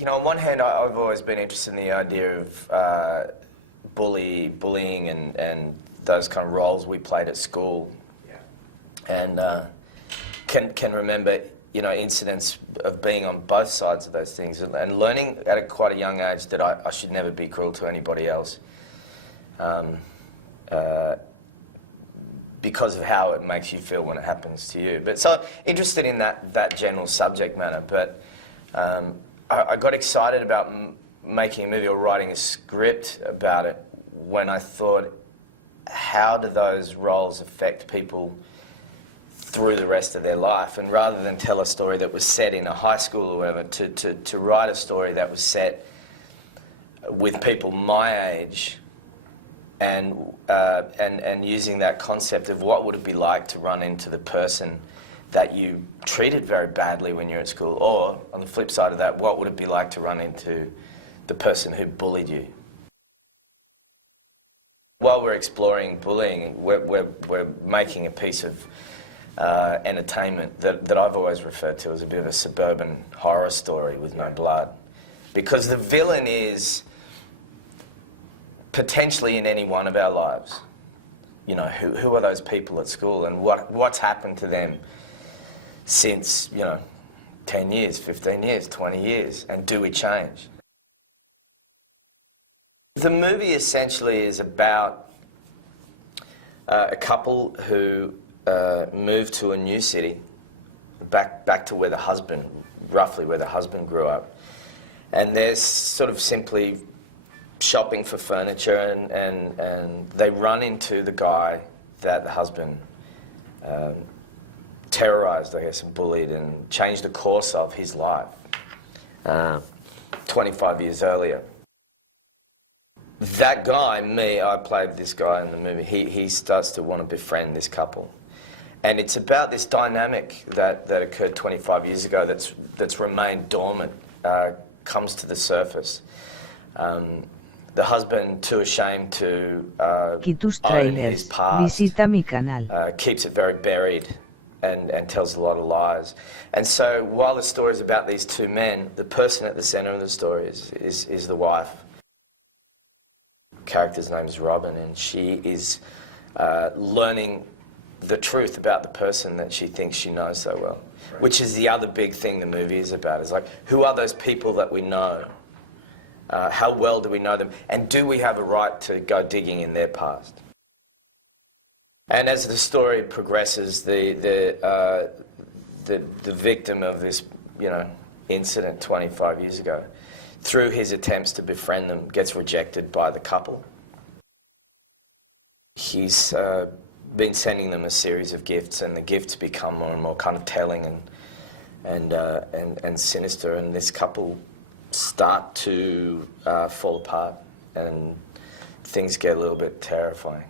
You know, on one hand, I've always been interested in the idea of bullying and those kind of roles we played at school. Yeah. And can remember, you know, incidents of being on both sides of those things and learning at quite a young age that I should never be cruel to anybody else. Because of how it makes you feel when it happens to you. But so interested in that general subject matter. But I got excited about making a movie or writing a script about it when I thought, how do those roles affect people through the rest of their life? And rather than tell a story that was set in a high school or whatever, to write a story that was set with people my age, and using that concept of what would it be like to run into the person that you treated very badly when you're at school, or on the flip side of that, what would it be like to run into the person who bullied you? While we're exploring bullying, we're making a piece of entertainment that I've always referred to as a bit of a suburban horror story with no blood. Because the villain is potentially in any one of our lives. You know, who are those people at school and what's happened to them since, you know, 10 years, 15 years, 20 years, and do we change? The movie essentially is about a couple who moved to a new city, back to where the husband, roughly where the husband grew up. And they're sort of simply shopping for furniture and they run into the guy that the husband terrorised, I guess, and bullied and changed the course of his life 25 years earlier. That guy, I played this guy in the movie, he starts to want to befriend this couple. And it's about this dynamic that occurred 25 years ago that's remained dormant, comes to the surface. The husband, too ashamed to own his past, visita mi canal. Keeps it very buried and tells a lot of lies. And so while the story is about these two men, the person at the centre of the story is the wife. The character's name is Robin, and she is learning the truth about the person that she thinks she knows so well. Right. Which is the other big thing the movie is about. It's like, who are those people that we know? How well do we know them? And do we have a right to go digging in their past? And as the story progresses, the victim of this, you know, incident 25 years ago, through his attempts to befriend them, gets rejected by the couple. He's been sending them a series of gifts, and the gifts become more and more kind of telling and sinister, and this couple start to fall apart, and things get a little bit terrifying.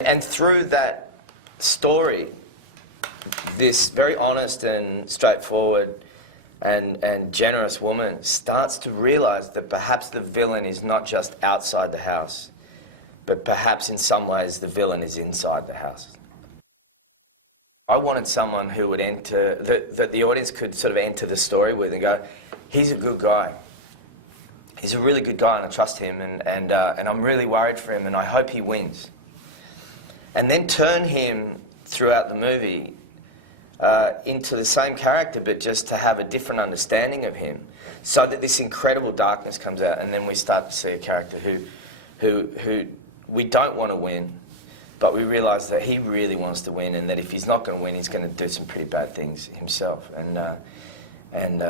And through that story, this very honest and straightforward and generous woman starts to realise that perhaps the villain is not just outside the house, but perhaps in some ways the villain is inside the house. I wanted someone who would enter, that the audience could sort of enter the story with and go, he's a good guy. He's a really good guy and I trust him and I'm really worried for him and I hope he wins. And then turn him throughout the movie into the same character, but just to have a different understanding of him, so that this incredible darkness comes out, and then we start to see a character who we don't want to win, but we realise that he really wants to win, and that if he's not going to win, he's going to do some pretty bad things himself. And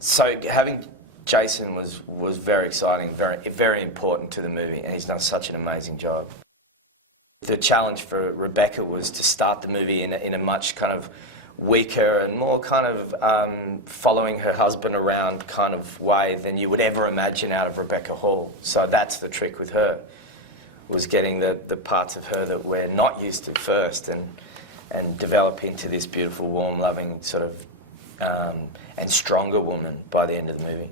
so having Jason was very exciting, very important to the movie, and he's done such an amazing job. The challenge for Rebecca was to start the movie in a much kind of weaker and more kind of following her husband around kind of way than you would ever imagine out of Rebecca Hall. So that's the trick with her, was getting the parts of her that we're not used to first and develop into this beautiful, warm, loving sort of and stronger woman by the end of the movie.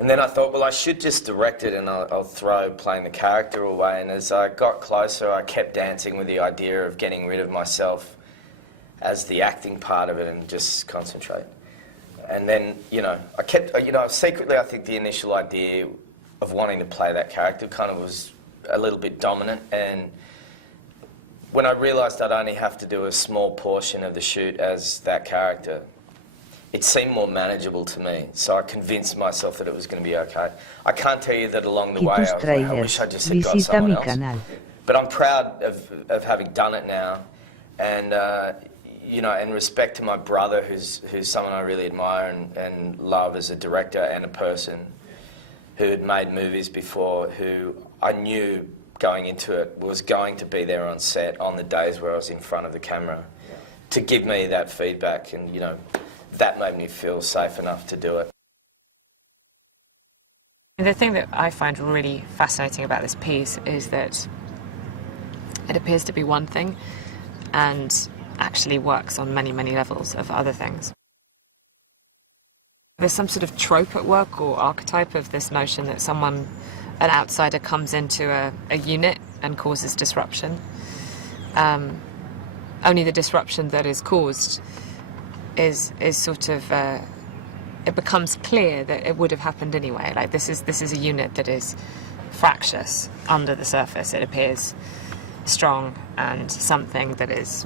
And then I thought, well, I should just direct it and I'll throw playing the character away. And as I got closer, I kept dancing with the idea of getting rid of myself as the acting part of it and just concentrate And then, you know, I kept, you know, secretly I think the initial idea of wanting to play that character kind of was a little bit dominant, and when I realised I'd only have to do a small portion of the shoot as that character, it seemed more manageable to me, so I convinced myself that it was going to be okay. I can't tell you that along the way I was like, I wish I just had got someone else. But I'm proud of having done it now, and you know, in respect to my brother, who's someone I really admire and love as a director and a person who had made movies before, who I knew going into it was going to be there on set on the days where I was in front of the camera, to give me that feedback, and you know, that made me feel safe enough to do it. The thing that I find really fascinating about this piece is that it appears to be one thing and actually works on many, many levels of other things. There's some sort of trope at work or archetype of this notion that someone, an outsider, comes into a unit and causes disruption. Only the disruption that is caused is sort of, it becomes clear that it would have happened anyway. Like this is a unit that is fractious under the surface. It appears strong and something that is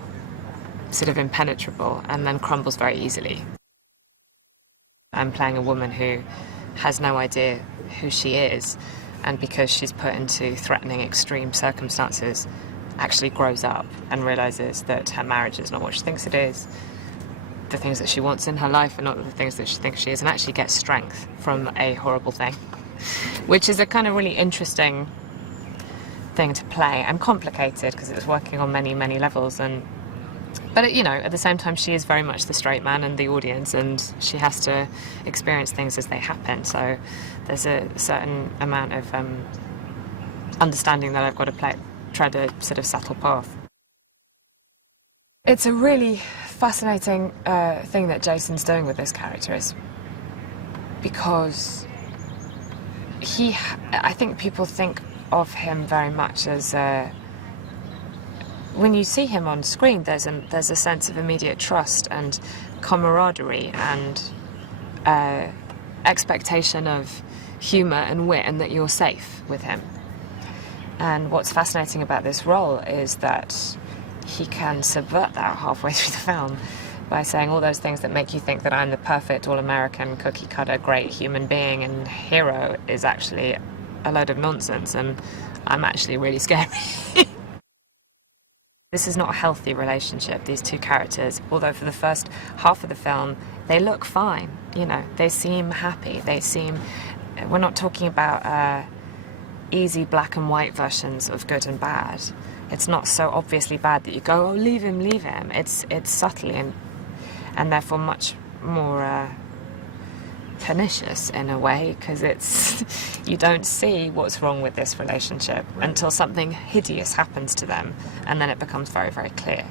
sort of impenetrable and then crumbles very easily. I'm playing a woman who has no idea who she is, and because she's put into threatening extreme circumstances, actually grows up and realises that her marriage is not what she thinks it is, the things that she wants in her life are not the things that she thinks she is, and actually gets strength from a horrible thing, which is a kind of really interesting thing to play, and complicated because it's working on many, many levels. But you know, at the same time, she is very much the straight man and the audience, and she has to experience things as they happen. So there's a certain amount of understanding that I've got to tread a sort of subtle path. It's a really fascinating thing that Jason's doing with this character, is because I think people think of him very much as when you see him on screen, there's a sense of immediate trust and camaraderie and expectation of humour and wit, and that you're safe with him. And what's fascinating about this role is that he can subvert that halfway through the film by saying all those things that make you think that I'm the perfect all-American cookie-cutter great human being and hero is actually a load of nonsense, and I'm actually really scary. This is not a healthy relationship, these two characters, although for the first half of the film, they look fine, you know, they seem happy, we're not talking about easy black and white versions of good and bad. It's not so obviously bad that you go, oh, leave him. It's subtly and therefore much more pernicious in a way, because you don't see what's wrong with this relationship until something hideous happens to them, and then it becomes very, very clear.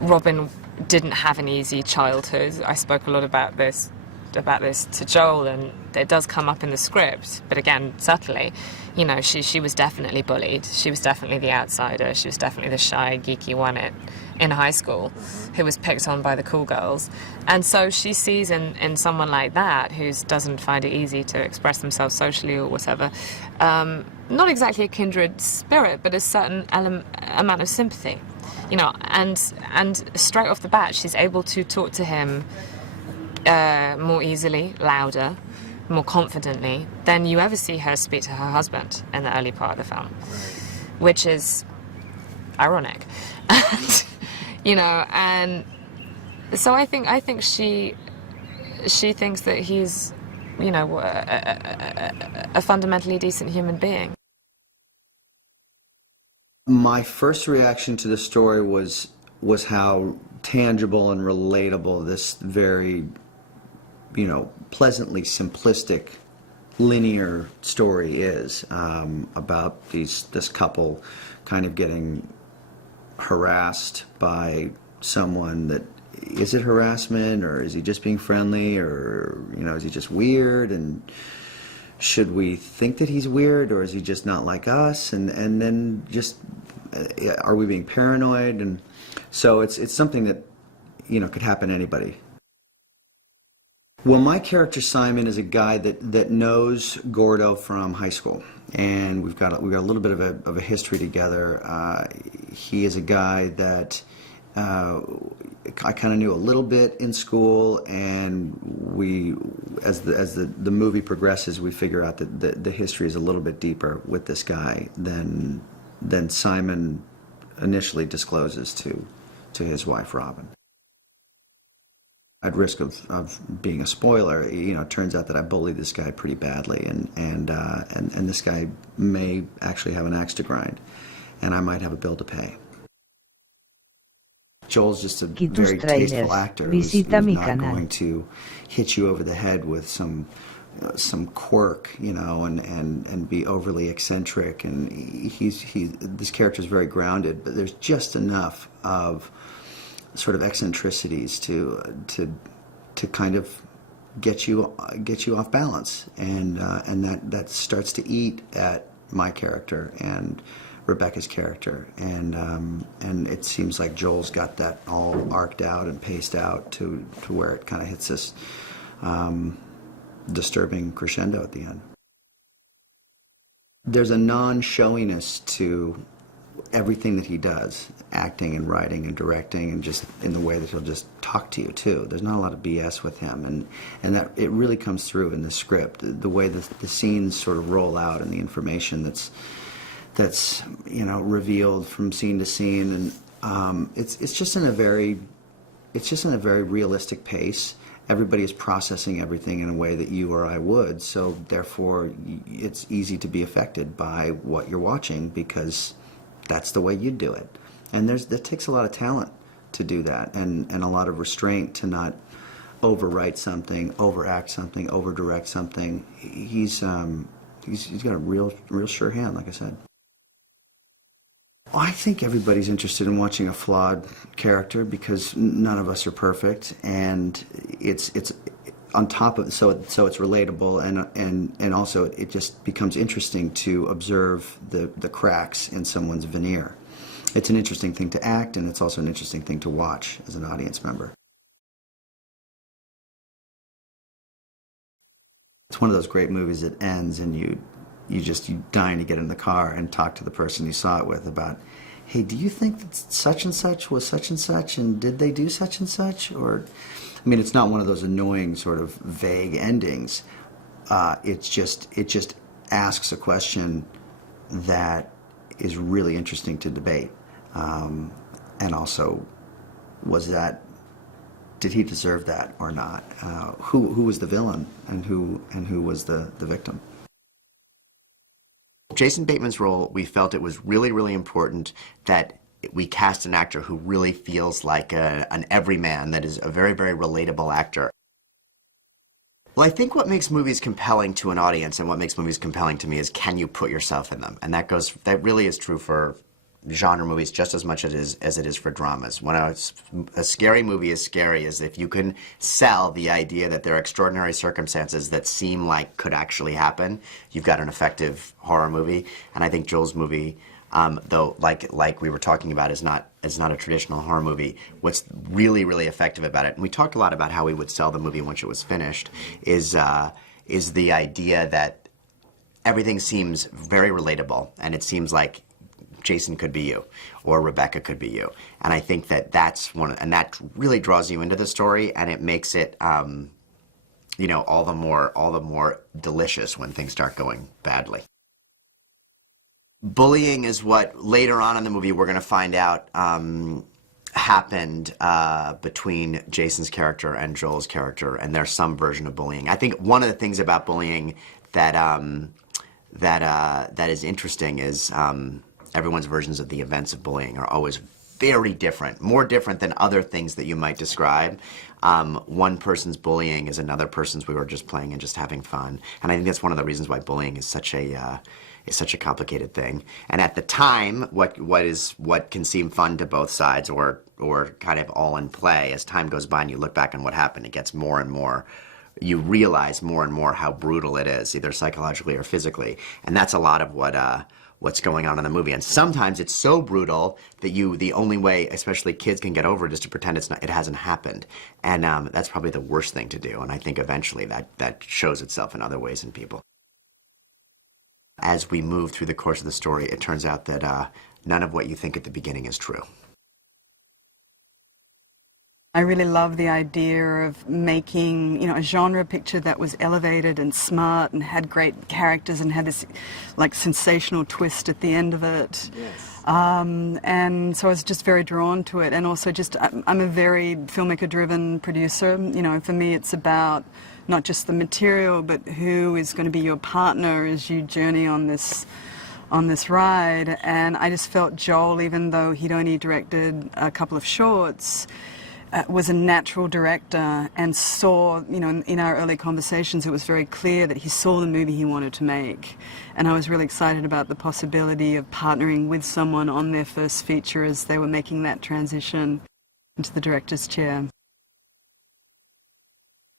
Robin didn't have an easy childhood. I spoke a lot about this to Joel, and it does come up in the script, but again, subtly. You know, she was definitely bullied. She was definitely the outsider. She was definitely the shy, geeky one in high school who was picked on by the cool girls. And so she sees in someone like that, who doesn't find it easy to express themselves socially or whatever, not exactly a kindred spirit, but a certain amount of sympathy. You know, and straight off the bat, she's able to talk to him more easily, louder, more confidently than you ever see her speak to her husband in the early part of the film, which is ironic. And, you know, and so I think she thinks that he's, you know, a fundamentally decent human being. My first reaction to the story was how tangible and relatable this very, you know, pleasantly simplistic, linear story is, about this couple kind of getting harassed by someone that, is it harassment, or is he just being friendly, or, you know, is he just weird, and should we think that he's weird, or is he just not like us, and then just, are we being paranoid? And so it's something that, you know, could happen to anybody. Well, my character Simon is a guy that knows Gordo from high school, and we've got a little bit of a history together. He is a guy that I kind of knew a little bit in school, and as the movie progresses, we figure out that the history is a little bit deeper with this guy than Simon initially discloses to his wife Robin. At risk of being a spoiler, it turns out that I bullied this guy pretty badly, and this guy may actually have an axe to grind, and I might have a bill to pay. Joel's just a very tasteful actor who's not going to hit you over the head with some quirk, and be overly eccentric. And this character is very grounded, but there's just enough of sort of eccentricities to kind of get you off balance, and that starts to eat at my character and Rebecca's character, and it seems like Joel's got that all arced out and paced out to where it kind of hits this disturbing crescendo at the end. There's a non-showiness to everything that he does, acting and writing and directing, and just in the way that he'll just talk to you too. There's not a lot of BS with him, and that it really comes through in the script, the way the scenes sort of roll out and the information that's revealed from scene to scene, and it's just in a very realistic pace. Everybody is processing everything in a way that you or I would, so therefore it's easy to be affected by what you're watching because that's the way you do it. And that takes a lot of talent to do that, and a lot of restraint to not overwrite something, overact something, overdirect something. He's got a real sure hand, like I said. I think everybody's interested in watching a flawed character because none of us are perfect, and it's on top of so it's relatable, and also it just becomes interesting to observe the cracks in someone's veneer. It's an interesting thing to act, and it's also an interesting thing to watch as an audience member. It's one of those great movies that ends and you dying to get in the car and talk to the person you saw it with about, hey, do you think that such and such was such and such, and did they do such and such? Or, I mean, it's not one of those annoying sort of vague endings. It just asks a question that is really interesting to debate. And also, did he deserve that or not? Who was the villain and who was the victim? Jason Bateman's role, we felt it was really, really important that we cast an actor who really feels like an everyman, that is a very, very relatable actor. Well, I think what makes movies compelling to an audience and what makes movies compelling to me is, can you put yourself in them? And that really is true for genre movies just as much as it is for dramas. When a scary movie is scary is if you can sell the idea that there are extraordinary circumstances that seem like could actually happen, you've got an effective horror movie. And I think Joel's movie, though, like we were talking about, is not a traditional horror movie. What's really, really effective about it, and we talked a lot about how we would sell the movie once it was finished, is the idea that everything seems very relatable, and it seems like Jason could be you, or Rebecca could be you. And I think that that really draws you into the story, and it makes it, all the more delicious when things start going badly. Bullying is what later on in the movie we're going to find out happened between Jason's character and Joel's character, and there's some version of bullying. I think one of the things about bullying that is interesting is everyone's versions of the events of bullying are always very different, more different than other things that you might describe. One person's bullying is another person's we were just playing and just having fun. And I think that's one of the reasons why bullying is such a complicated thing. And at the time, what can seem fun to both sides or kind of all in play, as time goes by and you look back on what happened, it gets more and more, you realize more and more how brutal it is, either psychologically or physically. And that's a lot of what what's going on in the movie. And sometimes it's so brutal that the only way, especially kids, can get over it is to pretend it hasn't happened. And that's probably the worst thing to do. And I think eventually that shows itself in other ways in people. As we move through the course of the story, it turns out that none of what you think at the beginning is true. I really love the idea of making, you know, a genre picture that was elevated and smart and had great characters and had this, like, sensational twist at the end of it. Yes. And so I was just very drawn to it. And also just, I'm a very filmmaker-driven producer. You know, for me it's about not just the material, but who is going to be your partner as you journey on this ride. And I just felt Joel, even though he'd only directed a couple of shorts, was a natural director and saw, you know, in our early conversations, it was very clear that he saw the movie he wanted to make. And I was really excited about the possibility of partnering with someone on their first feature as they were making that transition into the director's chair.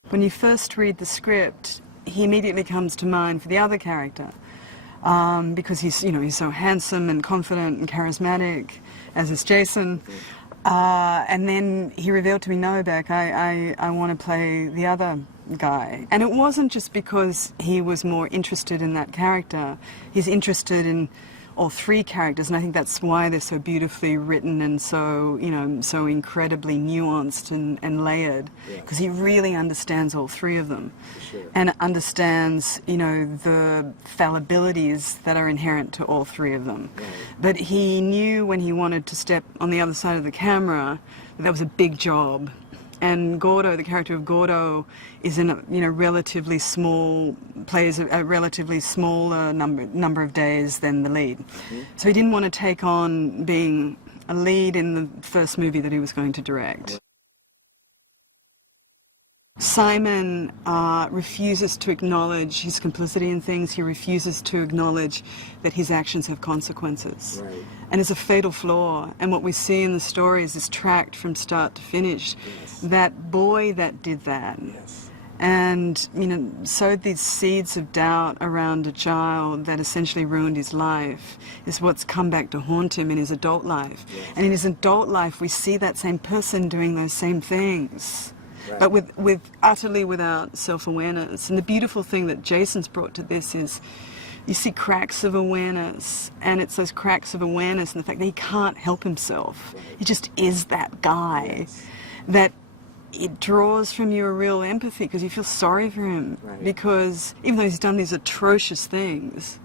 When you first read the script, he immediately comes to mind for the other character, because he's, you know, he's so handsome and confident and charismatic, as is Jason. And then he revealed to me, no, Beck, I want to play the other guy. And it wasn't just because he was more interested in that character. He's interested in all three characters, and I think that's why they're so beautifully written and so, you know, so incredibly nuanced and layered, because he really understands all three of them. Sure. And understands, you know, the fallibilities that are inherent to all three of them. Right. But he knew when he wanted to step on the other side of the camera that was a big job. And Gordo, the character of Gordo, is in a, you know, relatively small, plays a relatively smaller number of days than the lead. Mm-hmm. So he didn't want to take on being a lead in the first movie that he was going to direct. Simon refuses to acknowledge his complicity in things. He refuses to acknowledge that his actions have consequences. Right. And it's a fatal flaw. And what we see in the story is this tract from start to finish. Yes. That boy that did that. Yes. And, you know, sowed these seeds of doubt around a child that essentially ruined his life is what's come back to haunt him in his adult life. Yes. And in his adult life, we see that same person doing those same things. Right. But with utterly without self-awareness. And the beautiful thing that Jason's brought to this is you see cracks of awareness, and it's those cracks of awareness and the fact that he can't help himself. Right. He just is that guy. Yes. That it draws from you a real empathy because you feel sorry for him. Right. Because even though he's done these atrocious things,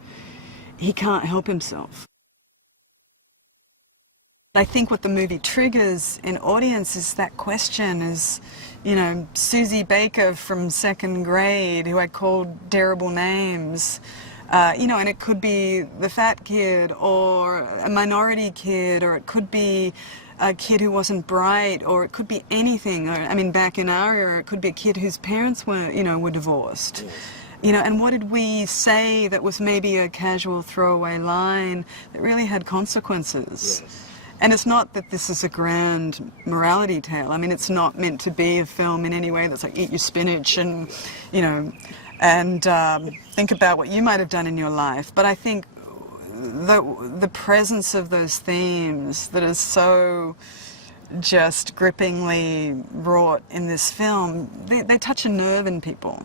he can't help himself. I think what the movie triggers in audience is that question is, you know, Susie Baker from second grade, who I called terrible names, you know, and it could be the fat kid or a minority kid, or it could be a kid who wasn't bright, or it could be anything. Or, I mean, back in our era, it could be a kid whose parents were, you know, were divorced. Yes. You know, and what did we say that was maybe a casual throwaway line that really had consequences? Yes. And it's not that this is a grand morality tale. I mean, it's not meant to be a film in any way that's like, eat your spinach and, you know, and think about what you might have done in your life. But I think the presence of those themes that is so just grippingly wrought in this film, they touch a nerve in people.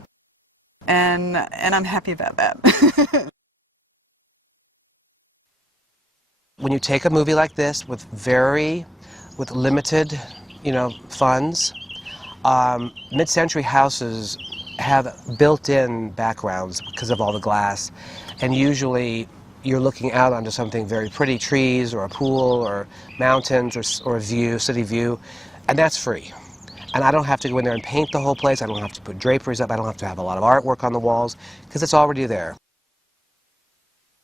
And I'm happy about that. When you take a movie like this with limited, you know, funds, mid-century houses have built-in backgrounds because of all the glass, and usually you're looking out onto something very pretty, trees or a pool or mountains or a view, city view, and that's free. And I don't have to go in there and paint the whole place. I don't have to put draperies up. I don't have to have a lot of artwork on the walls because it's already there.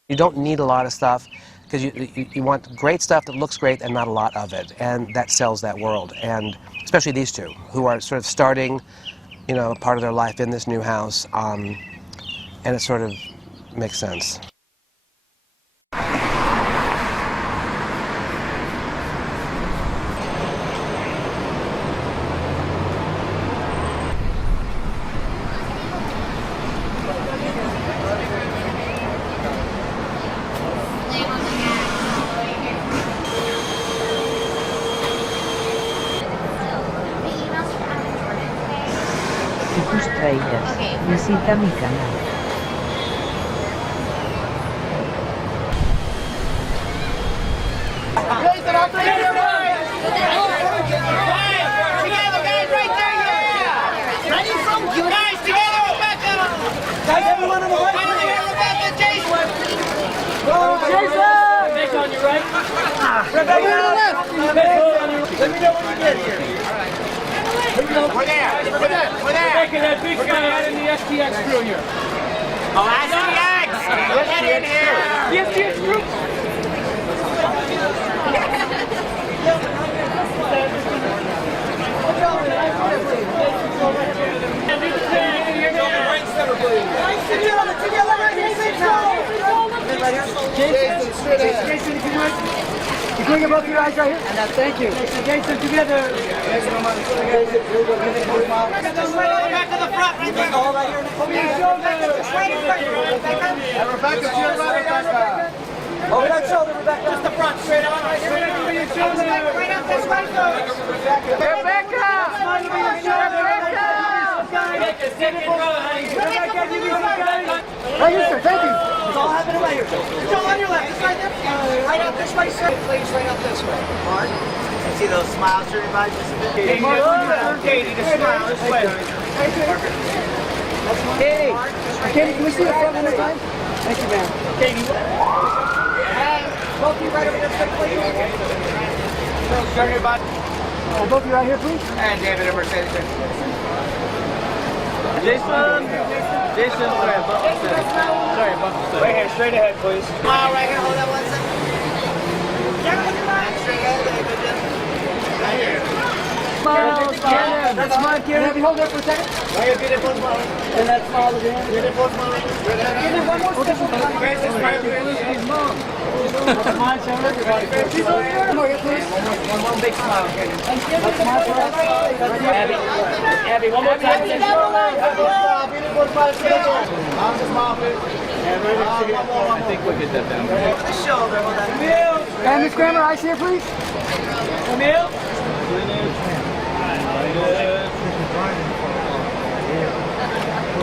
You don't need a lot of stuff, because you want great stuff that looks great and not a lot of it, and that sells that world. And especially these two, who are sort of starting, you know, part of their life in this new house, and it sort of makes sense. y tus trailers, visita mi canal. That big guy out in the STX crew here. Oh, STX! Get in here! The STX crew! Jason, if you would. You bring both your eyes right here. And thank you. Jason, together. Back to the front, right there. All right here. Rebecca, over that shoulder, Rebecca. Just the front, straight on, right here. Right up this way, Rebecca! Right here, sir, thank you. It's all happening right here. It's all on your left, it's right there. Right up this way, sir. Please, right up this way. Mark, you see those smiles to everybody? Katie, Katie, the smile this way. Katie, Katie, can we see the front one more time? Thank you, ma'am. Katie. Both of you right over this way, please. Turn your body. Both of you right here, please. And David and Mercedes. Jason, sorry, right here, straight ahead, please. Smile right here, hold that 1 second. Straight ahead, David. Right here. Smile, Karen. That's smile, Karen. Have you hold that for a second? Right here, get it, both smile. And that smile again. Get it, both smile. Get it, one more second. Grace is right here. His mom. Smile, Sharon. Come on, please. One more big smile, Karen. Abby, one more time. I think we'll get that down. The shoulder, hold on. And Miss Kramer, eyes here, please. Emil?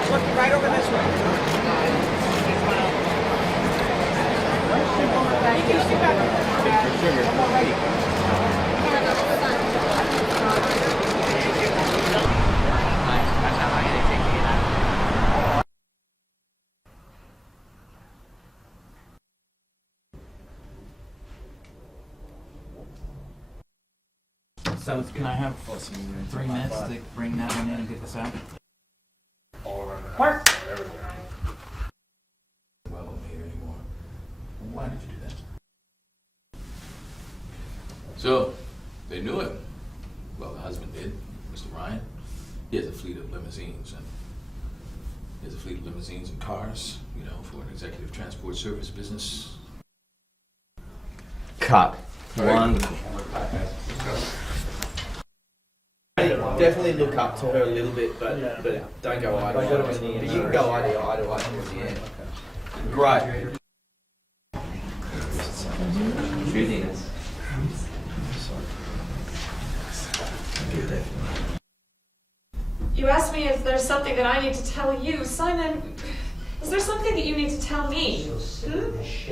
Look right over this way. So can I have 3 minutes to bring that one in and get this out? Mark! Well, I'm here anymore. Why did you do that? So, they knew him. Well, the husband did, Mr. Ryan. He has a fleet of limousines, and cars, you know, for an executive transport service business. Cut. Wonderful. Definitely look up to her a little bit, but don't go eye to eye. But you can go eye to eye towards the end. Great. Truthiness. You asked me if there's something that I need to tell you. Simon, is there something that you need to tell me?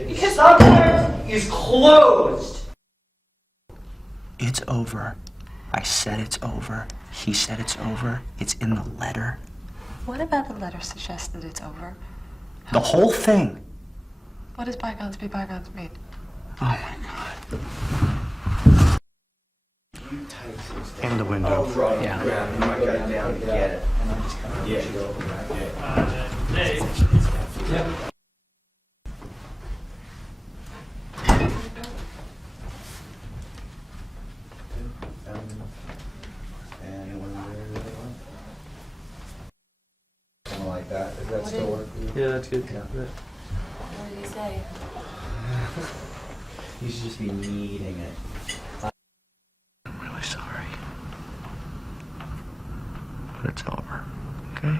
Because Subject is closed. It's over. I said it's over. He said it's over. It's in the letter. what about the letter suggests that it's over? The whole thing. What does bygones be bygones mean? Oh my God. In the window. Oh, right. Yeah. You might go down and get it. Yeah. Something like that. Does that still work for you? Yeah, that's good. Yeah. What did he say? You should just be kneading it. I'm really sorry. But it's over. Okay?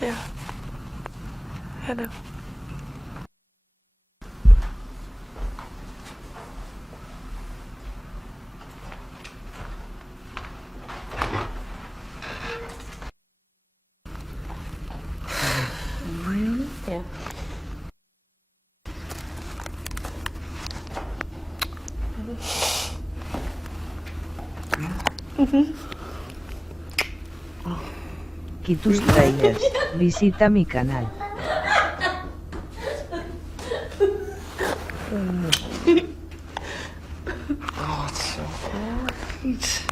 Yeah. I know. Y tus tráilers, visita mi canal. Oh, it's so great.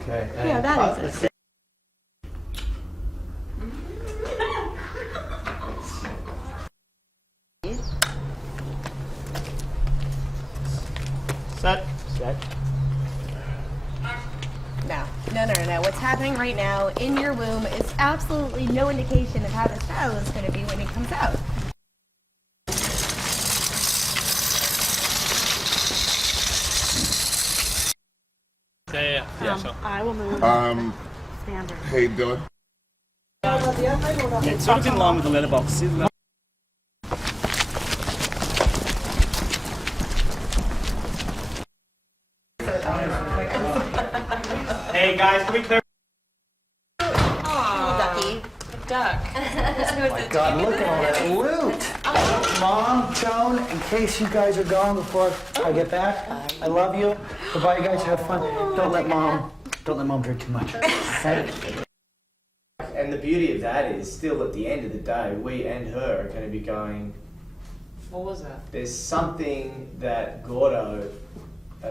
Okay. Yeah, that is it. Set. No. What's happening right now in your womb is absolutely no indication of how this child is going to be when it comes out. I will move. Standard. Hey, Dylan. It's sort of in line with the letterbox. Hey guys, can we clear? Ducky. Duck. God, look at all that loot. Mom, Joan, in case you guys are gone before I get back, I love you. Goodbye, you guys. Have fun. Don't let mom drink too much. Okay? And the beauty of that is, still at the end of the day, we and her are going to be going. What was that? There's something that Gordo,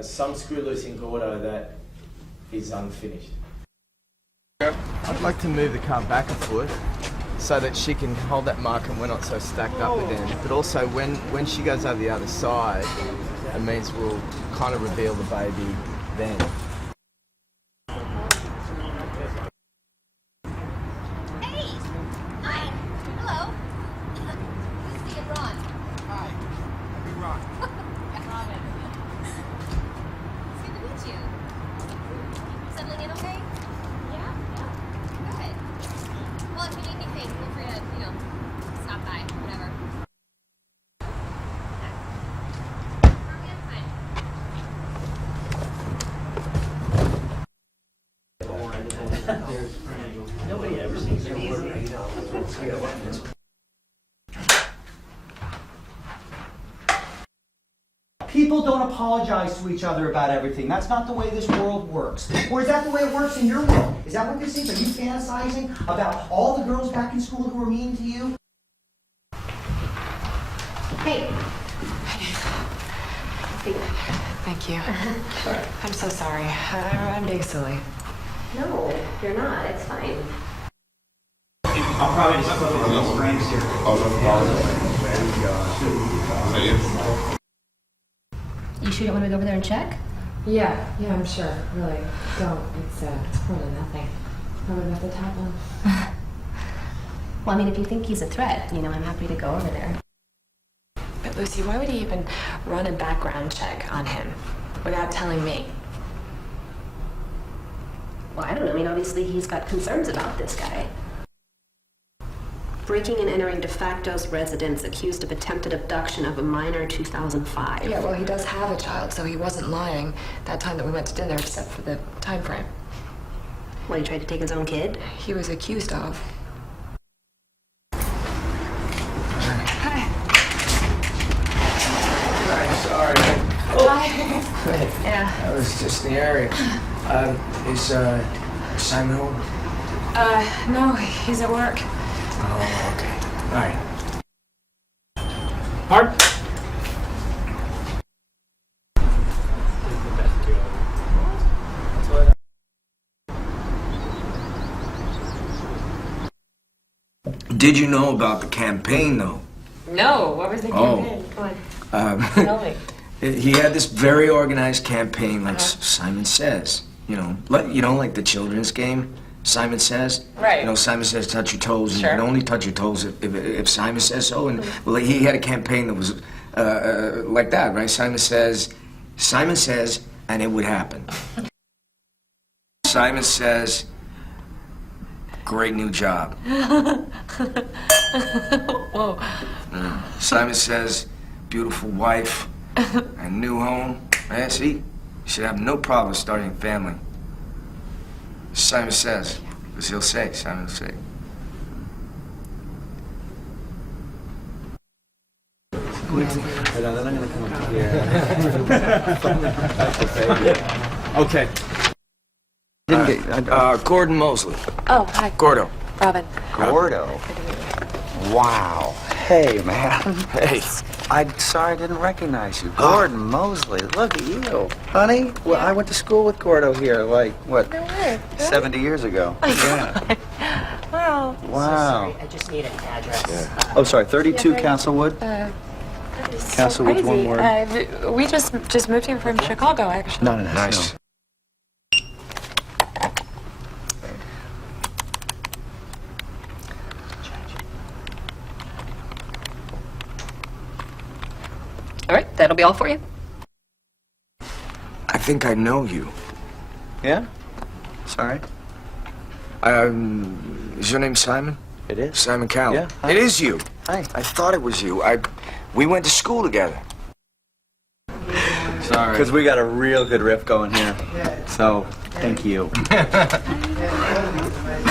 some screw loose in Gordo that is unfinished. I'd like to move the car back a foot so that she can hold that mark and we're not so stacked up again. But also when she goes over the other side, it means we'll kind of reveal the baby then. Hey! Hi! Hello! Good to see you, Ron. Hi. I'm Ron. It's good to meet you. Settling in okay? Yeah. Good. Well, if you need anything, feel free to, stop by, whatever. Nobody ever sees it easy. People don't apologize to each other about everything. That's not the way this world works. Or is that the way it works in your world? Is that what this is? Are you fantasizing about all the girls back in school who were mean to you? Hey! Thank you. I'm so sorry. I'm being silly. No, you're not. It's fine. I'll probably just put the frames here. You sure you don't want to go over there and check? Yeah, I'm sure. Really, don't. It's probably nothing. Probably about the top one. Well, I mean, if you think he's a threat, I'm happy to go over there. But Lucy, why would he even run a background check on him without telling me? Well, I don't know. I mean, obviously he's got concerns about this guy. Breaking and entering de facto's residence accused of attempted abduction of a minor 2005. Yeah, well, he does have a child, so he wasn't lying that time that we went to dinner, except for the time frame. What, he tried to take his own kid? He was accused of. Sorry. Hi. Yeah. I was just in the area. Is Simon home? No, he's at work. Oh, okay. All right. Hard. Did you know about the campaign, though? No, what was the campaign? Come on. Tell me. He had this very organized campaign, like Simon Says. You know, like the children's game. Simon Says. Right. You know, Simon Says touch your toes, and Sure. you can only touch your toes if Simon says so. And well, he had a campaign that was like that, right? Simon says, and it would happen. Simon Says, great new job. Whoa. Simon Says, beautiful wife and new home. See, you should have no problem starting a family. Simon Says, because he'll say, Simon will say. Okay. Gordon Mosley. Oh, hi. Gordo. Robin. Gordo. Wow. Hey, man. Hey. I'm sorry I didn't recognize you. Gordon Mosley. Look at you. Honey, well, I went to school with Gordo here, like, what, No way. 70 years ago. Yeah. Wow. Wow. I just need an address. Oh, sorry, 32 Yeah, Castlewood? It's Castlewood, one word. We just moved here from Chicago, actually. No. Nice. All right, that'll be all for you. I think I know you. Yeah? Sorry. Is your name Simon? It is. Simon Cowell. Yeah, hi. It is you. Hi. I thought it was you. We went to school together. Sorry. Because we got a real good riff going here. So, thank you.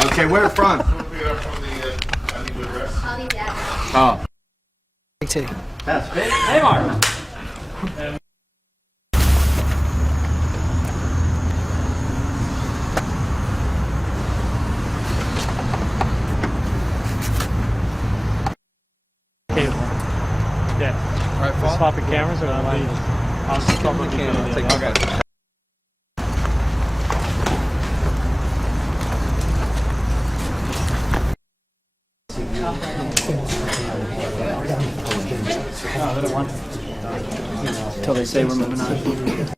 Okay, where from? Oh. That's great. Hey, Mark. Yeah. All right, Paul? Swapping cameras or I'll swap the camera. Okay. Until they say we're moving on.